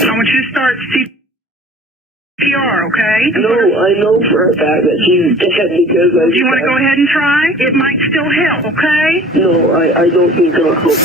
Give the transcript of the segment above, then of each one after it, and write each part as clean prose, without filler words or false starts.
I want you to start CPR, okay? No, I know for a fact that she's dead because I... Do you want to go ahead and try? It might still help, okay? No, I don't think it'll help.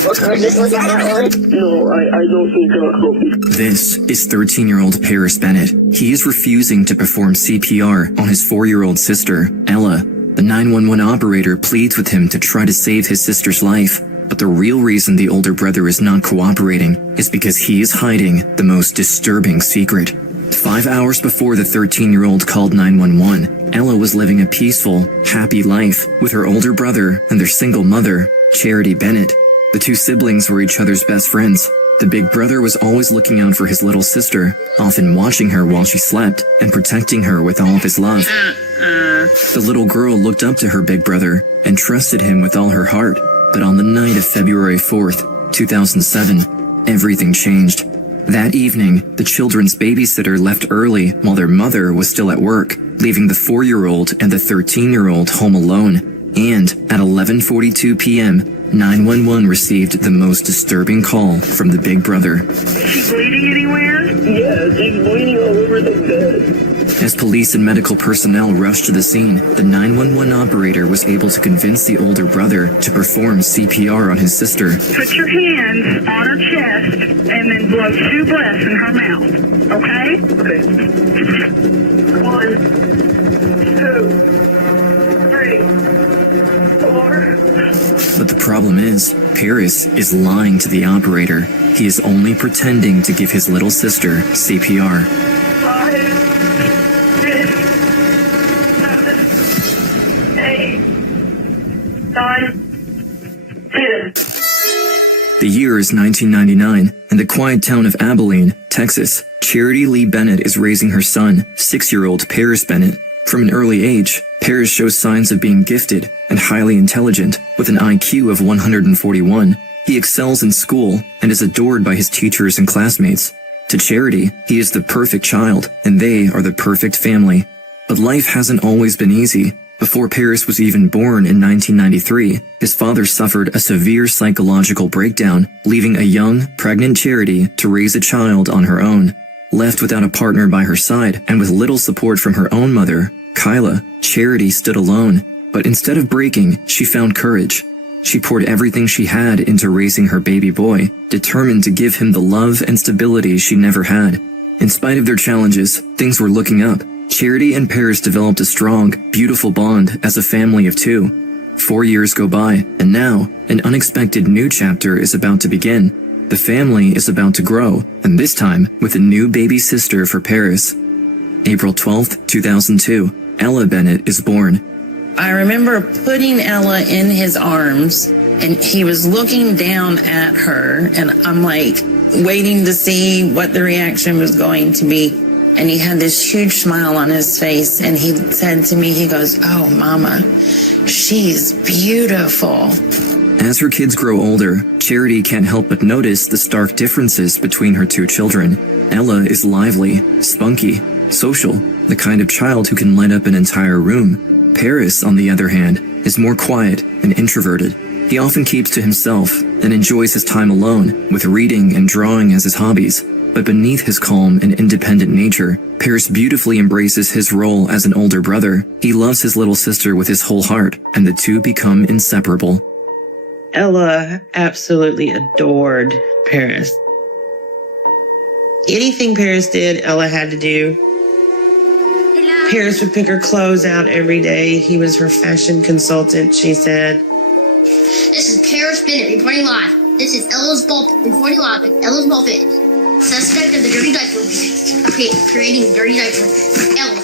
No, I don't think it'll help. This is 13-year-old Paris Bennett. He is refusing to perform CPR on his 4-year-old sister, Ella. The 911 operator pleads with him to try to save his sister's life. But the real reason the older brother is not cooperating is because he is hiding the most disturbing secret. 5 hours before the 13-year-old called 911, Ella was living a peaceful, happy life with her older brother and their single mother, Charity Bennett. The two siblings were each other's best friends. The big brother was always looking out for his little sister, often watching her while she slept and protecting her with all of his love. The little girl looked up to her big brother and trusted him with all her heart. But on the night of February 4th, 2007, everything changed. That evening, the children's babysitter left early while their mother was still at work, leaving the 4-year-old and the 13-year-old home alone. And at 11:42 p.m., 911 received the most disturbing call from the big brother. Is she bleeding anywhere? Yeah, she's bleeding all over the bed. As police and medical personnel rushed to the scene, the 911 operator was able to convince the older brother to perform CPR on his sister. Put your hands on her chest and then blow 2 breaths in her mouth, okay? Okay. 1, 2, 3, 4. But the problem is, Paris is lying to the operator. He is only pretending to give his little sister CPR. 5, 6, 7, 8, 9, 10. The year is 1999, in the quiet town of Abilene, Texas. Charity Lee Bennett is raising her son, 6-year-old Paris Bennett. From an early age, Paris shows signs of being gifted and highly intelligent, with an IQ of 141. He excels in school and is adored by his teachers and classmates. To Charity, he is the perfect child, and they are the perfect family. But life hasn't always been easy. Before Paris was even born in 1993, his father suffered a severe psychological breakdown, leaving a young, pregnant Charity to raise a child on her own. Left without a partner by her side and with little support from her own mother, Kyla, Charity stood alone. But instead of breaking, she found courage. She poured everything she had into raising her baby boy, determined to give him the love and stability she never had. In spite of their challenges, things were looking up. Charity and Paris developed a strong, beautiful bond as a family of 2. 4 years go by, and now, an unexpected new chapter is about to begin. The family is about to grow, and this time with a new baby sister for Paris. April 12th, 2002, Ella Bennett is born. I remember putting Ella in his arms, and he was looking down at her, and I'm like waiting to see what the reaction was going to be. And he had this huge smile on his face, and he said to me, he goes, "Oh, Mama, she's beautiful." As her kids grow older, Charity can't help but notice the stark differences between her 2 children. Ella is lively, spunky, social, the kind of child who can light up an entire room. Paris, on the other hand, is more quiet and introverted. He often keeps to himself and enjoys his time alone, with reading and drawing as his hobbies. But beneath his calm and independent nature, Paris beautifully embraces his role as an older brother. He loves his little sister with his whole heart, and the 2 become inseparable. Ella absolutely adored Paris. Anything Paris did, Ella had to do. Paris would pick her clothes out every day. He was her fashion consultant, she said. This is Paris Bennett reporting live. This is Ella's ball reporting live at Ella's ball pit. Suspect of the dirty diaper. Creating dirty diaper. Ella.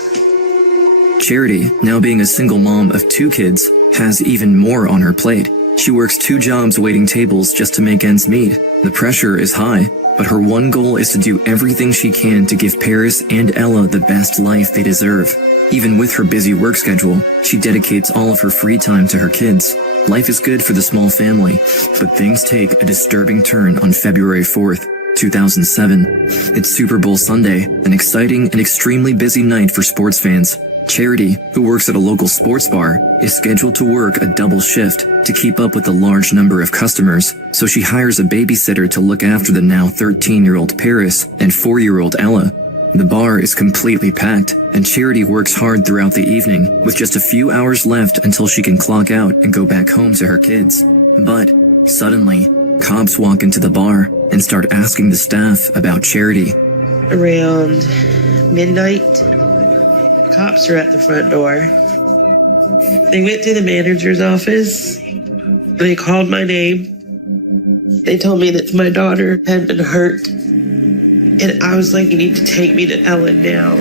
Charity, now being a single mom of 2 kids, has even more on her plate. She works 2 jobs waiting tables just to make ends meet. The pressure is high, but her one goal is to do everything she can to give Paris and Ella the best life they deserve. Even with her busy work schedule, she dedicates all of her free time to her kids. Life is good for the small family, but things take a disturbing turn on February 4th, 2007. It's Super Bowl Sunday, an exciting and extremely busy night for sports fans. Charity, who works at a local sports bar, is scheduled to work a double shift to keep up with the large number of customers, so she hires a babysitter to look after the now 13-year-old Paris and 4-year-old Ella. The bar is completely packed, and Charity works hard throughout the evening, with just a few hours left until she can clock out and go back home to her kids. But, suddenly, cops walk into the bar and start asking the staff about Charity. Around midnight, cops are at the front door. They went to the manager's office. They called my name. They told me that my daughter had been hurt. And I was like, you need to take me to Ellen now.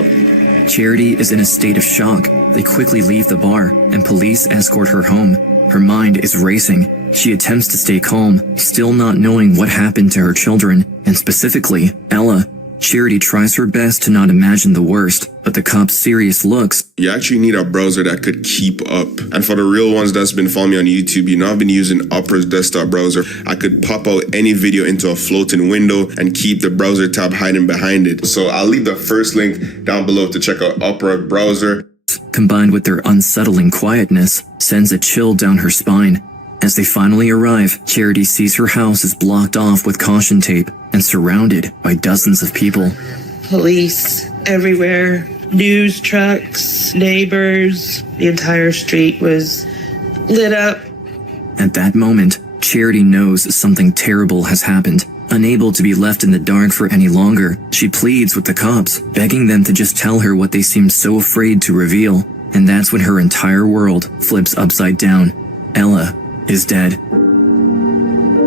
Charity is in a state of shock. They quickly leave the bar, and police escort her home. Her mind is racing. She attempts to stay calm, still not knowing what happened to her children, and specifically, Ella. Charity tries her best to not imagine the worst, but the cops' serious looks. You actually need a browser that could keep up. And for the real ones that's been following me on YouTube, you know I've been using Opera's desktop browser. I could pop out any video into a floating window and keep the browser tab hiding behind it. So I'll leave the first link down below to check out Opera browser. Combined with their unsettling quietness, sends a chill down her spine. As they finally arrive, Charity sees her house is blocked off with caution tape and surrounded by dozens of people. Police everywhere, news trucks, neighbors. The entire street was lit up. At that moment, Charity knows something terrible has happened. Unable to be left in the dark for any longer, she pleads with the cops, begging them to just tell her what they seem so afraid to reveal. And that's when her entire world flips upside down. Ella is dead.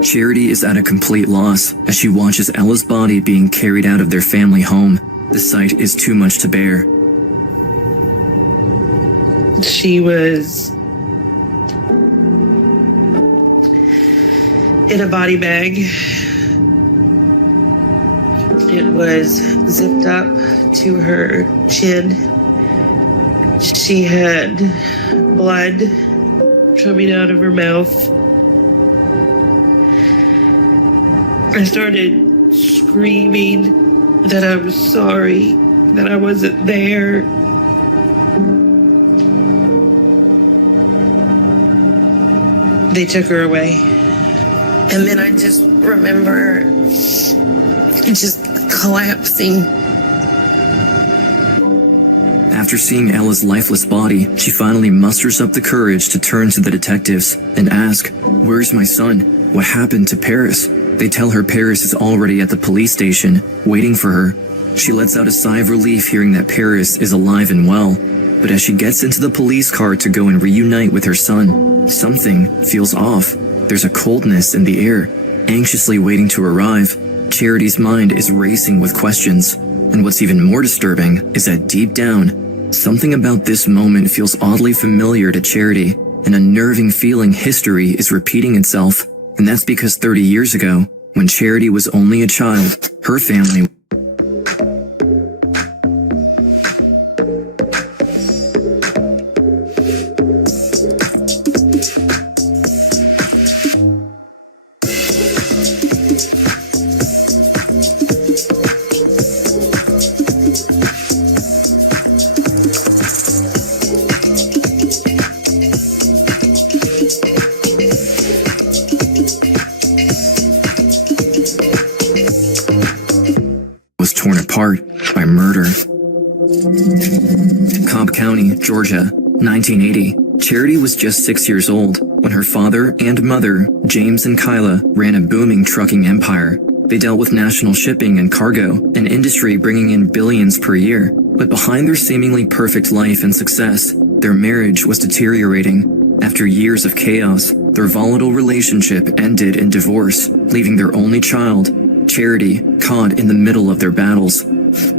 Charity is at a complete loss as she watches Ella's body being carried out of their family home. The sight is too much to bear. She was in a body bag. It was zipped up to her chin. She had blood coming out of her mouth. I started screaming that I was sorry, that I wasn't there. They took her away. And then I just remember just collapsing. After seeing Ella's lifeless body, she finally musters up the courage to turn to the detectives and ask, "Where's my son? What happened to Paris?" They tell her Paris is already at the police station, waiting for her. She lets out a sigh of relief hearing that Paris is alive and well. But as she gets into the police car to go and reunite with her son, something feels off. There's a coldness in the air, anxiously waiting to arrive. Charity's mind is racing with questions. And what's even more disturbing is that deep down, something about this moment feels oddly familiar to Charity. An unnerving feeling history is repeating itself. And that's because 30 years ago, when Charity was only a child, her family was torn apart by murder. Cobb County, Georgia, 1980. Charity was just 6 years old when her father and mother, James and Kyla, ran a booming trucking empire. They dealt with national shipping and cargo, an industry bringing in billions per year. But behind their seemingly perfect life and success, their marriage was deteriorating. After years of chaos, their volatile relationship ended in divorce, leaving their only child, Charity, caught in the middle of their battles.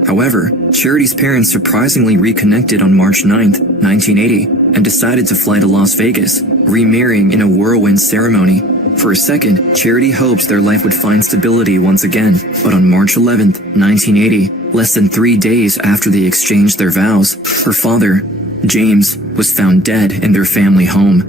However, Charity's parents surprisingly reconnected on March 9th, 1980, and decided to fly to Las Vegas, remarrying in a whirlwind ceremony. For a second, Charity hoped their life would find stability once again, but on March 11th, 1980, less than 3 days after they exchanged their vows, her father, James, was found dead in their family home.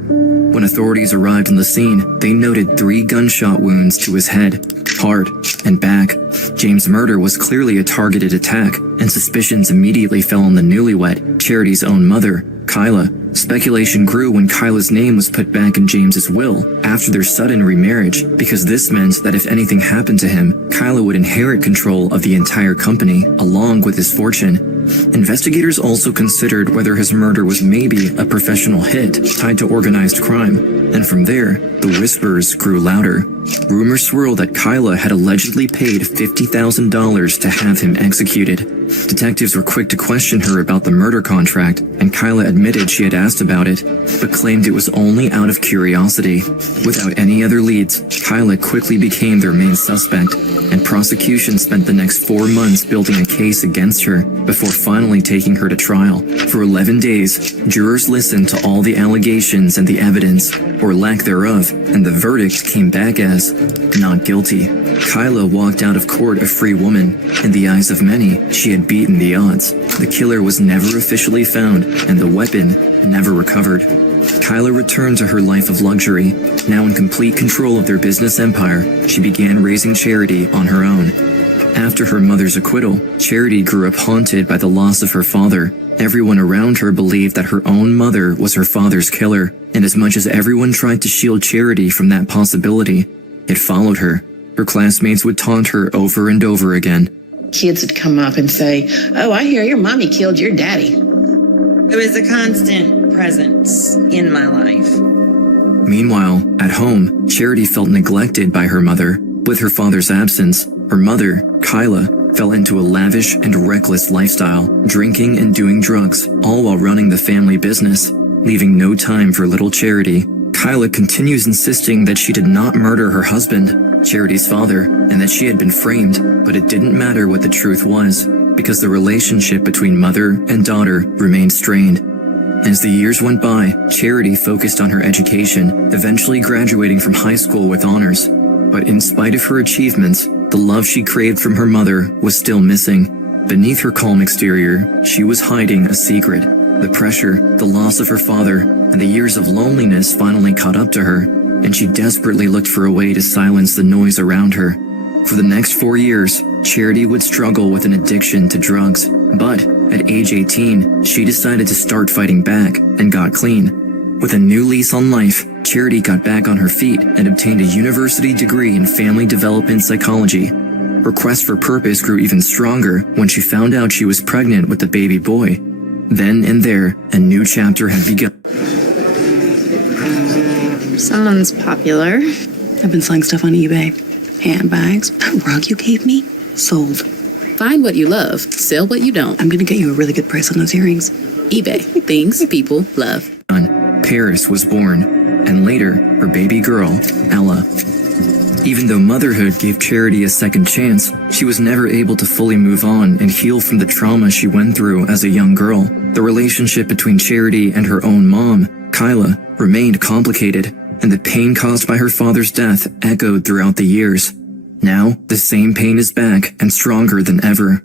When authorities arrived on the scene, they noted 3 gunshot wounds to his head, heart, and back. James' murder was clearly a targeted attack, and suspicions immediately fell on the newlywed, Charity's own mother, Kyla. Speculation grew when Kyla's name was put back in James's will after their sudden remarriage, because this meant that if anything happened to him, Kyla would inherit control of the entire company, along with his fortune. Investigators also considered whether his murder was maybe a professional hit tied to organized crime, and from there, the whispers grew louder. Rumors swirled that Kyla had allegedly paid $50,000 to have him executed. Detectives were quick to question her about the murder contract, and Kyla admitted she had asked about it, but claimed it was only out of curiosity. Without any other leads, Kyla quickly became their main suspect, and prosecution spent the next 4 months building a case against her before finally taking her to trial. For 11 days, jurors listened to all the allegations and the evidence, or lack thereof, and the verdict came back as not guilty. Kyla walked out of court a free woman. In the eyes of many, she had beaten the odds. The killer was never officially found, and the weapon never recovered. Kyla returned to her life of luxury. Now in complete control of their business empire, she began raising Charity on her own. After her mother's acquittal, Charity grew up haunted by the loss of her father. Everyone around her believed that her own mother was her father's killer, and as much as everyone tried to shield Charity from that possibility, it followed her. Her classmates would taunt her over and over again. Kids would come up and say, "Oh, I hear your mommy killed your daddy." It was a constant presence in my life. Meanwhile, at home, Charity felt neglected by her mother. With her father's absence, her mother, Kyla, fell into a lavish and reckless lifestyle, drinking and doing drugs, all while running the family business, leaving no time for little Charity. Kyla continues insisting that she did not murder her husband, Charity's father, and that she had been framed, but it didn't matter what the truth was, because the relationship between mother and daughter remained strained. As the years went by, Charity focused on her education, eventually graduating from high school with honors. But in spite of her achievements, the love she craved from her mother was still missing. Beneath her calm exterior, she was hiding a secret. The pressure, the loss of her father, and the years of loneliness finally caught up to her, and she desperately looked for a way to silence the noise around her. For the next 4 years, Charity would struggle with an addiction to drugs, but at age 18, she decided to start fighting back and got clean. With a new lease on life, Charity got back on her feet and obtained a university degree in family development psychology. Her quest for purpose grew even stronger when she found out she was pregnant with a baby boy. Then and there, a new chapter had begun. Someone's popular. I've been selling stuff on eBay. Handbags. That rug you gave me? Sold. Find what you love, sell what you don't. I'm gonna get you a really good price on those earrings. eBay. Things people love. Paris was born, and later, her baby girl, Ella. Even though motherhood gave Charity a second chance, she was never able to fully move on and heal from the trauma she went through as a young girl. The relationship between Charity and her own mom, Kyla, remained complicated, and the pain caused by her father's death echoed throughout the years. Now, the same pain is back and stronger than ever.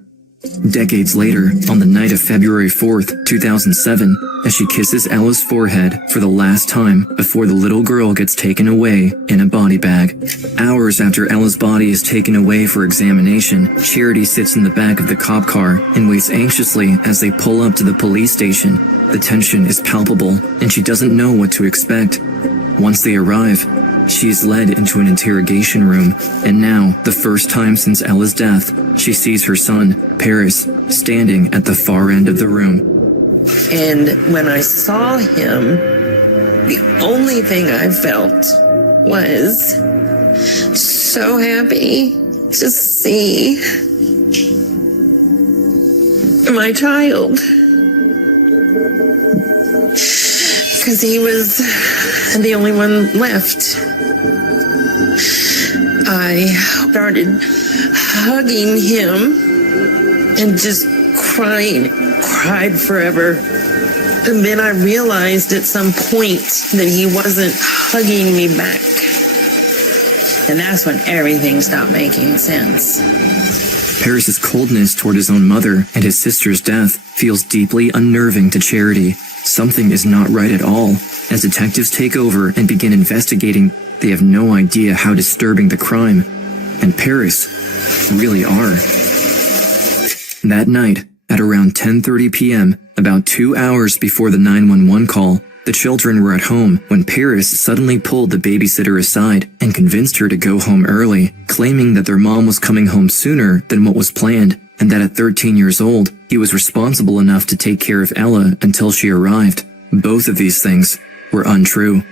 Decades later, on the night of February 4th, 2007, as she kisses Ella's forehead for the last time before the little girl gets taken away in a body bag. Hours after Ella's body is taken away for examination, Charity sits in the back of the cop car and waits anxiously as they pull up to the police station. The tension is palpable, and she doesn't know what to expect. Once they arrive, she is led into an interrogation room, and now, the first time since Ella's death, she sees her son, Paris, standing at the far end of the room. And when I saw him, the only thing I felt was so happy to see my child. Because he was the only one left. I started hugging him and just cried forever. And then I realized at some point that he wasn't hugging me back. And that's when everything stopped making sense. Paris's coldness toward his own mother and his sister's death feels deeply unnerving to Charity. Something is not right at all. As detectives take over and begin investigating, they have no idea how disturbing the crime and Paris really are. That night, at around 10:30 p.m., about 2 hours before the 911 call, the children were at home when Paris suddenly pulled the babysitter aside and convinced her to go home early, claiming that their mom was coming home sooner than what was planned, and that at 13 years old, he was responsible enough to take care of Ella until she arrived. Both of these things were untrue.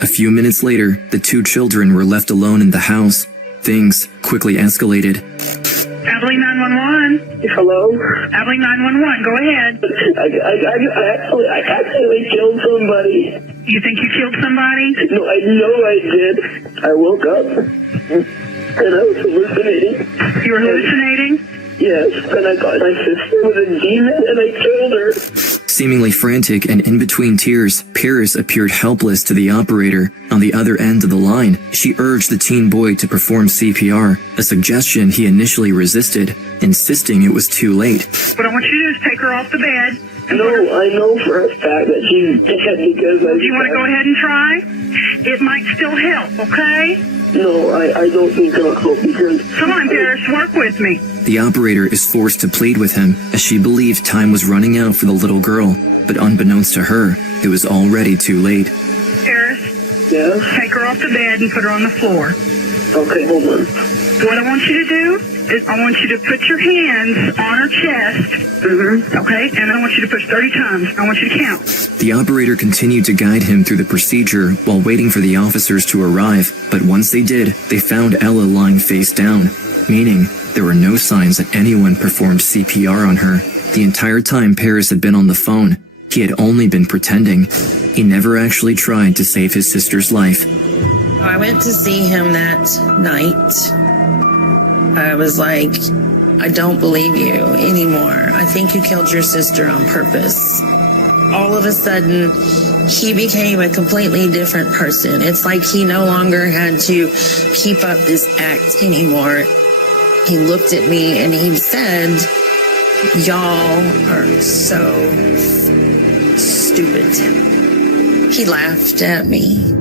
A few minutes later, the two children were left alone in the house. Things quickly escalated. Abilene 911. Hello? Abilene 911, go ahead. I actually killed somebody. You think you killed somebody? No, I know I did. I woke up and I was hallucinating. You were hallucinating? Yes, and I thought my sister was a demon and I killed her. Seemingly frantic and in between tears, Paris appeared helpless to the operator. On the other end of the line, she urged the teen boy to perform CPR, a suggestion he initially resisted, insisting it was too late. What I want you to do is take her off the bed. No, I know for a fact that she's dead because I... Do you want to go ahead and try? It might still help, okay? No, I don't think it'll help because... Come on, Paris, work with me. The operator is forced to plead with him as she believed time was running out for the little girl, but unbeknownst to her, it was already too late. Paris? Yes? Take her off the bed and put her on the floor. Okay, hold on. What I want you to do is I want you to put your hands on her chest, okay? And I want you to push 30 times. I want you to count. The operator continued to guide him through the procedure while waiting for the officers to arrive, but once they did, they found Ella lying face down, meaning there were no signs that anyone performed CPR on her. The entire time Paris had been on the phone, he had only been pretending. He never actually tried to save his sister's life. I went to see him that night. I was like, I don't believe you anymore. I think you killed your sister on purpose. All of a sudden, he became a completely different person. It's like he no longer had to keep up this act anymore. He looked at me and he said, "Y'all are so stupid." He laughed at me.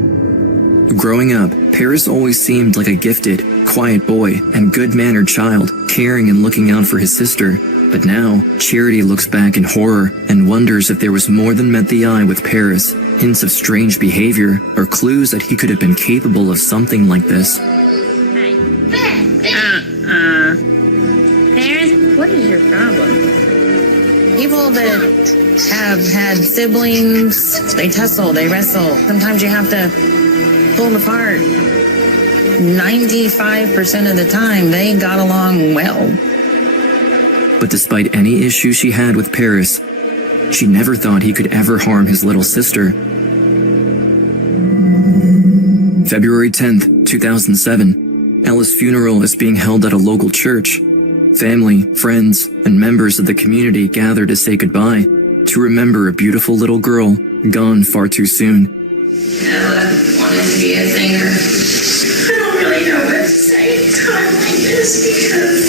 Growing up, Paris always seemed like a gifted, quiet boy and good-mannered child, caring and looking out for his sister. But now, Charity looks back in horror and wonders if there was more than met the eye with Paris, hints of strange behavior, or clues that he could have been capable of something like this. Paris, what is your problem? People that have had siblings, they tussle, they wrestle. Sometimes you have to pull them apart. 95% of the time, they got along well. But despite any issues she had with Paris, she never thought he could ever harm his little sister. February 10th, 2007. Ella's funeral is being held at a local church. Family, friends, and members of the community gather to say goodbye, to remember a beautiful little girl gone far too soon. Ella wanted to be a singer. I don't really know what to say at a time like this because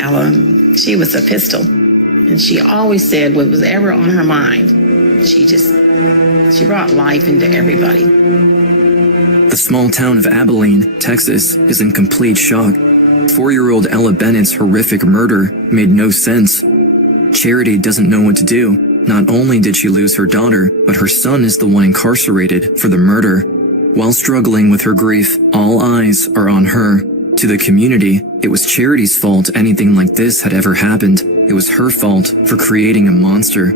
Ella, she was a pistol. And she always said what was ever on her mind. She brought life into everybody. The small town of Abilene, Texas, is in complete shock. 4-year-old Ella Bennett's horrific murder made no sense. Charity doesn't know what to do. Not only did she lose her daughter, but her son is the one incarcerated for the murder. While struggling with her grief, all eyes are on her. To the community, it was Charity's fault anything like this had ever happened. It was her fault for creating a monster.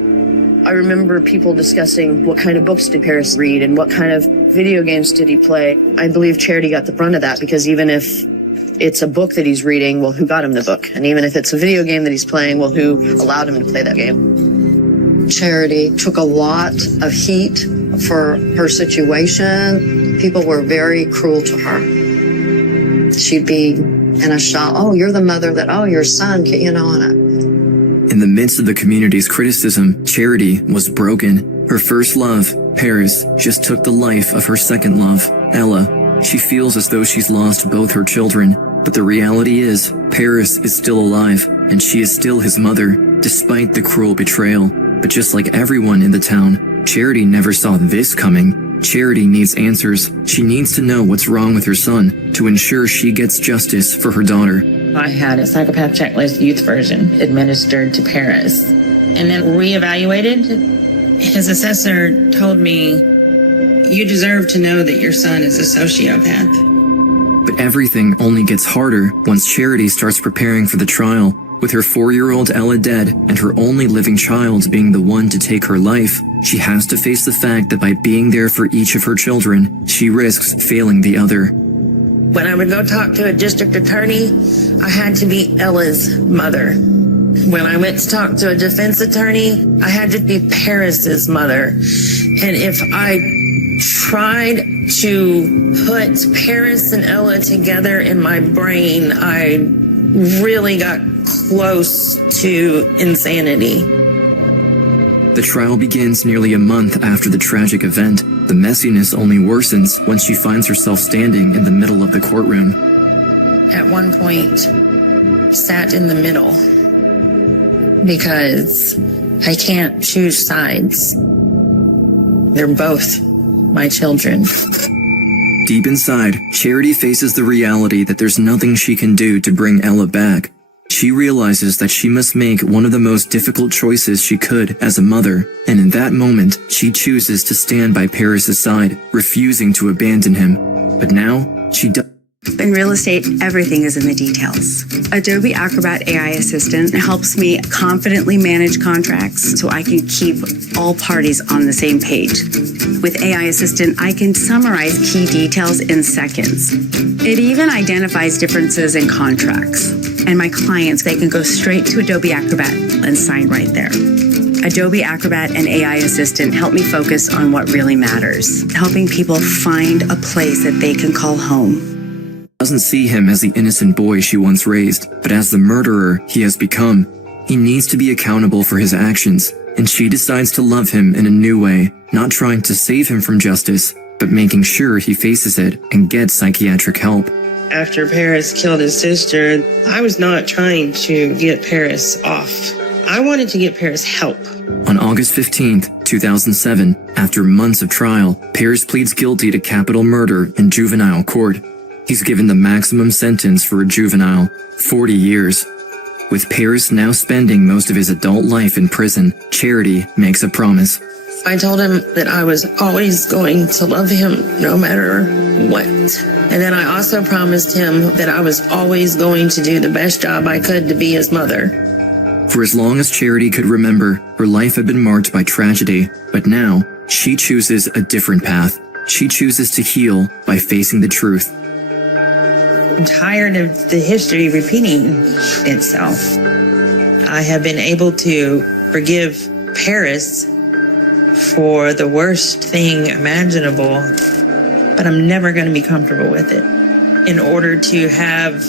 I remember people discussing what kind of books did Paris read and what kind of video games did he play. I believe Charity got the brunt of that because even if it's a book that he's reading, well, who got him the book? And even if it's a video game that he's playing, well, who allowed him to play that game? Charity took a lot of heat for her situation. People were very cruel to her. She'd be in a shock. Oh, you're the mother that, oh, your son, you know, In the midst of the community's criticism, Charity was broken. Her first love, Paris, just took the life of her second love, Ella. She feels as though she's lost both her children, but the reality is, Paris is still alive, and she is still his mother, despite the cruel betrayal. But just like everyone in the town, Charity never saw this coming. Charity needs answers. She needs to know what's wrong with her son to ensure she gets justice for her daughter. I had a psychopath checklist youth version administered to Paris. And then reevaluated. His assessor told me, you deserve to know that your son is a sociopath. But everything only gets harder once Charity starts preparing for the trial. With her 4-year-old Ella dead and her only living child being the one to take her life, she has to face the fact that by being there for each of her children, she risks failing the other. When I would go talk to a district attorney, I had to be Ella's mother. When I went to talk to a defense attorney, I had to be Paris's mother. And if I tried to put Paris and Ella together in my brain, I really got close to insanity. The trial begins nearly a month after the tragic event. The messiness only worsens once she finds herself standing in the middle of the courtroom. At one point, sat in the middle because I can't choose sides. They're both my children. Deep inside, Charity faces the reality that there's nothing she can do to bring Ella back. She realizes that she must make one of the most difficult choices she could as a mother, and in that moment, she chooses to stand by Paris's side, refusing to abandon him. But now, she does. In real estate, everything is in the details. Adobe Acrobat AI Assistant helps me confidently manage contracts so I can keep all parties on the same page. With AI Assistant, I can summarize key details in seconds. It even identifies differences in contracts. And my clients, they can go straight to Adobe Acrobat and sign right there. Adobe Acrobat and AI Assistant help me focus on what really matters, helping people find a place that they can call home. Doesn't see him as the innocent boy she once raised, but as the murderer he has become. He needs to be accountable for his actions, and she decides to love him in a new way, not trying to save him from justice, but making sure he faces it and gets psychiatric help. After Paris killed his sister, I was not trying to get Paris off. I wanted to get Paris help. On August 15th, 2007, after months of trial, Paris pleads guilty to capital murder in juvenile court. He's given the maximum sentence for a juvenile, 40 years. With Paris now spending most of his adult life in prison, Charity makes a promise. I told him that I was always going to love him no matter what. And then I also promised him that I was always going to do the best job I could to be his mother. For as long as Charity could remember, her life had been marked by tragedy, but now she chooses a different path. She chooses to heal by facing the truth. I'm tired of the history repeating itself. I have been able to forgive Paris for the worst thing imaginable, but I'm never going to be comfortable with it. In order to have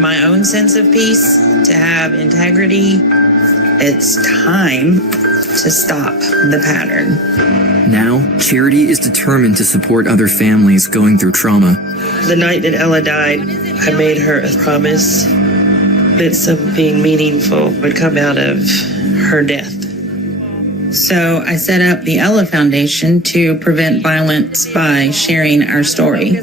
my own sense of peace, to have integrity, it's time to stop the pattern. Now, Charity is determined to support other families going through trauma. The night that Ella died, I made her a promise that something meaningful would come out of her death. So I set up the Ella Foundation to prevent violence by sharing our story.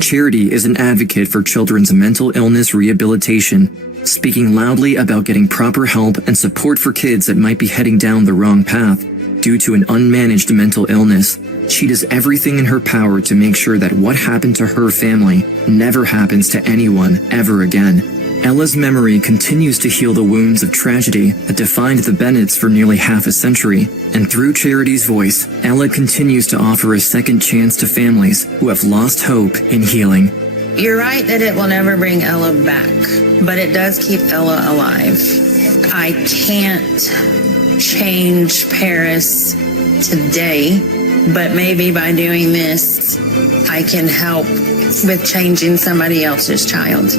Charity is an advocate for children's mental illness rehabilitation, speaking loudly about getting proper help and support for kids that might be heading down the wrong path due to an unmanaged mental illness. She does everything in her power to make sure that what happened to her family never happens to anyone ever again. Ella's memory continues to heal the wounds of tragedy that defined the Bennetts for nearly half a century, and through Charity's voice, Ella continues to offer a second chance to families who have lost hope in healing. You're right that it will never bring Ella back, but it does keep Ella alive. I can't change Paris today, but maybe by doing this, I can help with changing somebody else's child.